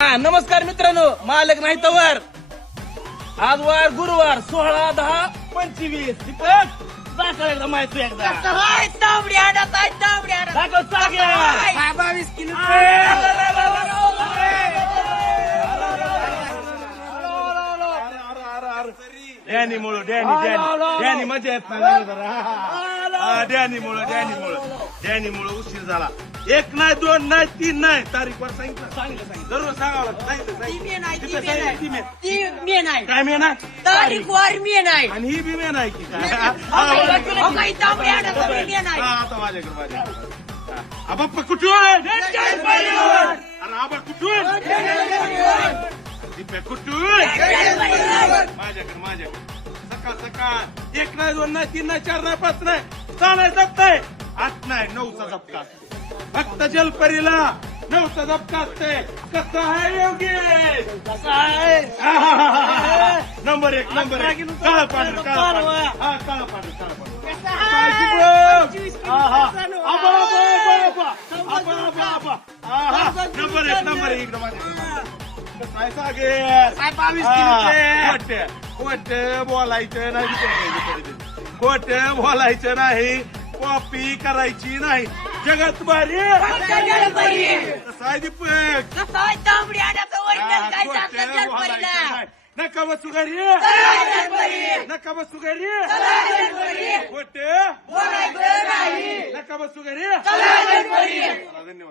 नमस्कार मित्रांनो, मालक नाही तवर आज वार गुरुवार 16/10/25 दीपक दाखव एकदा माहिती एकदा दाखव चागे 22 किलो डॅनी मुळे डॅनी मजा येत नाही डॅनी मुळे उशीर झाला. 1 नाही 2 नाही 3 नाही तारीखवर सांगितलं दररोज सांगावं लागतं. काय मेन आहे तारीखवार मेन आहे आणि ही बी मेन आहे की काय आता माझ्याकडे बाप्पा कुठून अरे आबा कुठून दीप्या कुठून माझ्याकडे सकाळ 1 नाही 2 नाही 3 नाही 4 नाही 5 नाही 6 नाही 7 नाही 8 नाही 9चा झपका फक्त जलपरीला 9चा झपका असते. कसं आहे योगेश? कसं आहे नंबर 1 काळा पांढर नंबर 1 काय सागे खोट बोलायचं नाही खोट बोलायचं नाही कॉपी करायची नाही. जगात भारी साय दीपक नका बसू घरी नका बसू घरी खोट नका बसू घरी. धन्यवाद.